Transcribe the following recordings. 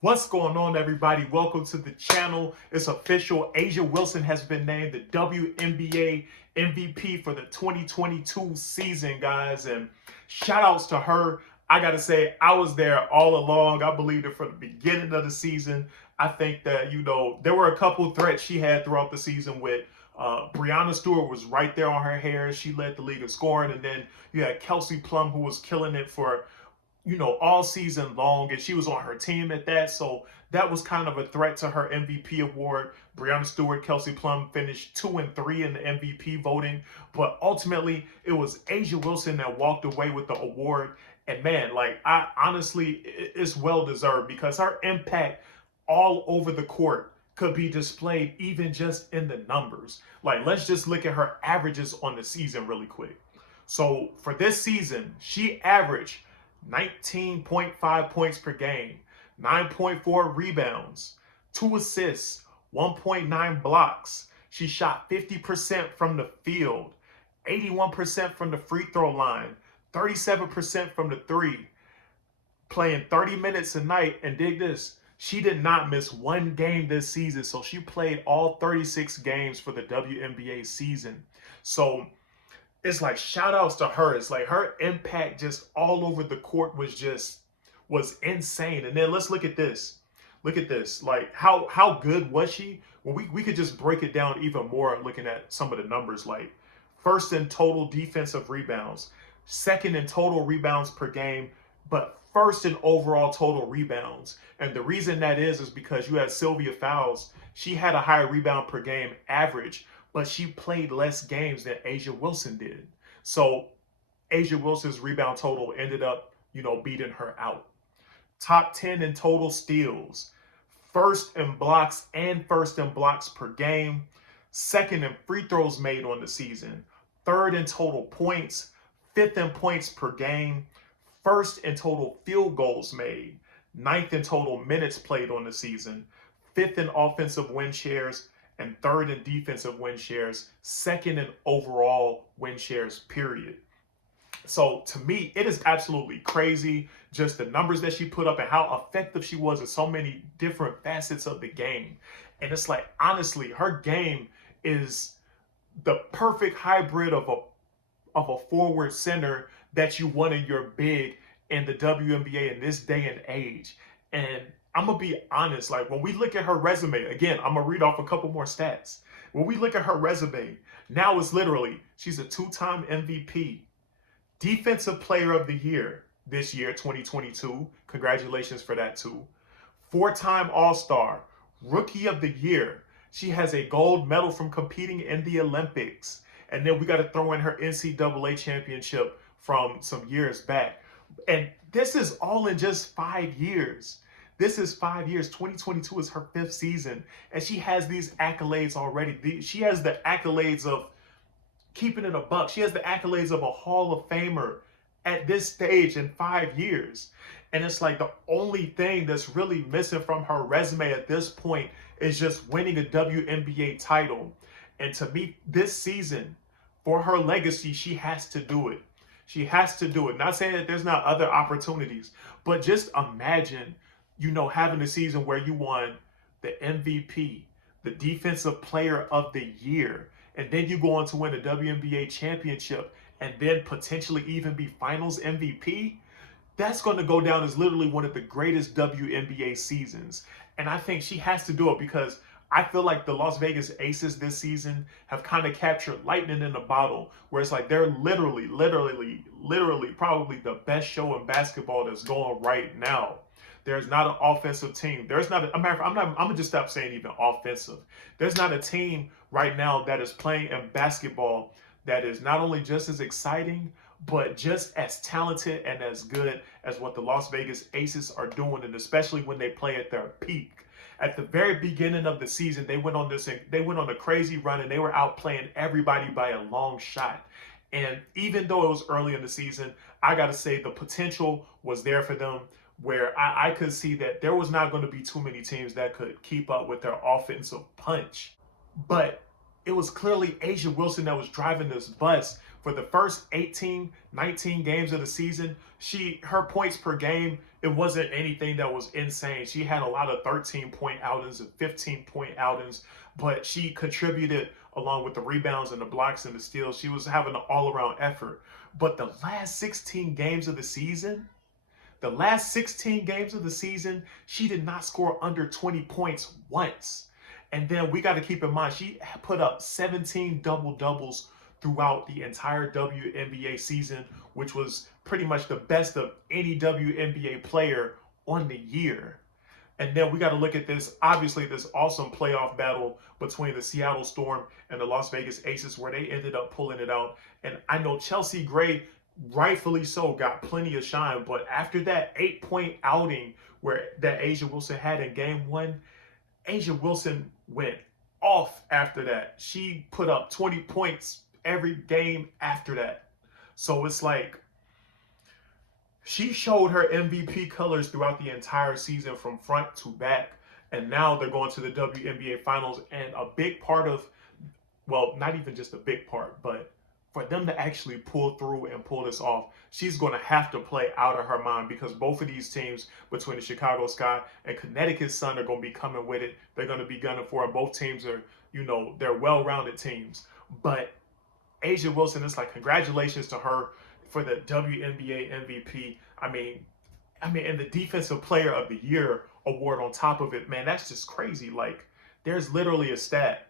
What's going on, everybody? Welcome to the channel. It's official. A'ja Wilson has been named the WNBA MVP for the 2022 season, guys. And shout outs to her. I got to say, I was there all along. I believed it from the beginning of the season. I think that, there were a couple threats she had throughout the season with Breonna Stewart was right there on her hair. She led the league in scoring. And then you had Kelsey Plum, who was killing it for all season long, and she was on her team at that. So that was kind of a threat to her MVP award. Breonna Stewart, Kelsey Plum finished 2 and 3 in the MVP voting, but ultimately it was A'ja Wilson that walked away with the award. And man, like I honestly, it's well deserved because her impact all over the court could be displayed even just in the numbers. Like, let's just look at her averages on the season really quick. So for this season, she averaged 19.5 points per game, 9.4 rebounds, 2 assists, 1.9 blocks. She shot 50% from the field, 81% from the free throw line, 37% from the three, playing 30 minutes a night. And dig this, she did not miss one game this season. So she played all 36 games for the WNBA season. So it's like shout outs to her. It's like her impact just all over the court was insane. And then let's look at this. Look at this. Like how good was she? Well, we could just break it down even more looking at some of the numbers. Like first in total defensive rebounds, second in total rebounds per game, but first in overall total rebounds. And the reason that is because you had Sylvia Fowles. She had a higher rebound per game average, but she played less games than A'ja Wilson did. So A'ja Wilson's rebound total ended up, beating her out. Top 10 in total steals, first in blocks and first in blocks per game, second in free throws made on the season, third in total points, fifth in points per game, first in total field goals made, ninth in total minutes played on the season, fifth in offensive win shares, and third in defensive win shares, second in overall win shares, period. So to me, it is absolutely crazy just the numbers that she put up and how effective she was in so many different facets of the game. And it's like, honestly, her game is the perfect hybrid of a forward center that you want in your big in the WNBA in this day and age. And I'm going to be honest, like when we look at her resume, again, I'm going to read off a couple more stats. When we look at her resume, now it's literally, she's a 2-time MVP, Defensive Player of the Year this year, 2022. Congratulations for that too. 4-time All-Star, Rookie of the Year. She has a gold medal from competing in the Olympics. And then we got to throw in her NCAA championship from some years back. And this is all in just 5 years. This is 5 years. 2022 is her 5th season. And she has these accolades already. She has the accolades of keeping it a buck. She has the accolades of a Hall of Famer at this stage in 5 years. And it's like the only thing that's really missing from her resume at this point is just winning a WNBA title. And to me, this season, for her legacy, she has to do it. She has to do it. Not saying that there's not other opportunities, but just imagine, having a season where you won the MVP, the Defensive Player of the Year, and then you go on to win a WNBA championship and then potentially even be finals MVP. That's going to go down as literally one of the greatest WNBA seasons. And I think she has to do it because I feel like the Las Vegas Aces this season have kind of captured lightning in a bottle, where it's like they're literally probably the best show in basketball that's going right now. There's not an offensive team. There's not. I'm gonna just stop saying even offensive. There's not a team right now that is playing in basketball that is not only just as exciting, but just as talented and as good as what the Las Vegas Aces are doing, and especially when they play at their peak. At the very beginning of the season, they went on a crazy run and they were outplaying everybody by a long shot. And even though it was early in the season, I got to say the potential was there for them, where I could see that there was not going to be too many teams that could keep up with their offensive punch. But it was clearly A'ja Wilson that was driving this bus. For the first 18, 19 games of the season, her points per game, it wasn't anything that was insane. She had a lot of 13-point outings and 15-point outings, but she contributed along with the rebounds and the blocks and the steals. She was having an all-around effort. But the last 16 games of the season, she did not score under 20 points once. And then we got to keep in mind, she put up 17 double doubles throughout the entire WNBA season, which was pretty much the best of any WNBA player on the year. And then we got to look at this, obviously, this awesome playoff battle between the Seattle Storm and the Las Vegas Aces, where they ended up pulling it out. And I know Chelsea Gray, rightfully so, got plenty of shine. But after that 8-point outing that A'ja Wilson had in game one, A'ja Wilson went off after that. She put up 20 points every game after that. So it's like, she showed her MVP colors throughout the entire season from front to back. And now they're going to the WNBA Finals. And a big part of, well, not even just a big part, but for them to actually pull through and pull this off, she's going to have to play out of her mind, because both of these teams, between the Chicago Sky and Connecticut Sun, are going to be coming with it. They're going to be gunning for it. Both teams are, they're well-rounded teams. But A'ja Wilson, it's like, congratulations to her for the WNBA MVP. I mean, and the Defensive Player of the Year award on top of it, man, that's just crazy. Like, there's literally a stat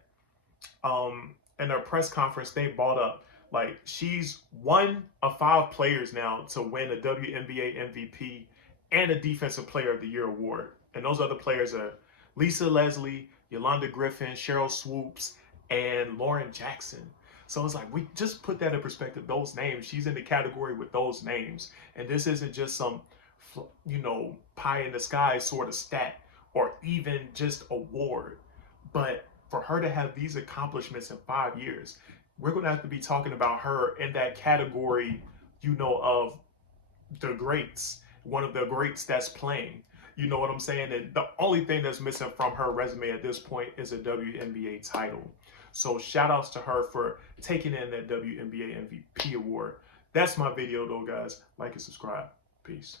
in their press conference they brought up. Like, she's one of 5 players now to win a WNBA MVP and a Defensive Player of the Year award. And those other players are Lisa Leslie, Yolanda Griffin, Cheryl Swoops, and Lauren Jackson. So it's like, we just put that in perspective, those names. She's in the category with those names. And this isn't just some, pie in the sky sort of stat or even just award. But for her to have these accomplishments in 5 years, we're going to have to be talking about her in that category, of the greats, one of the greats that's playing. You know what I'm saying? And the only thing that's missing from her resume at this point is a WNBA title. So shout outs to her for taking in that WNBA MVP award. That's my video though, guys. Like and subscribe. Peace.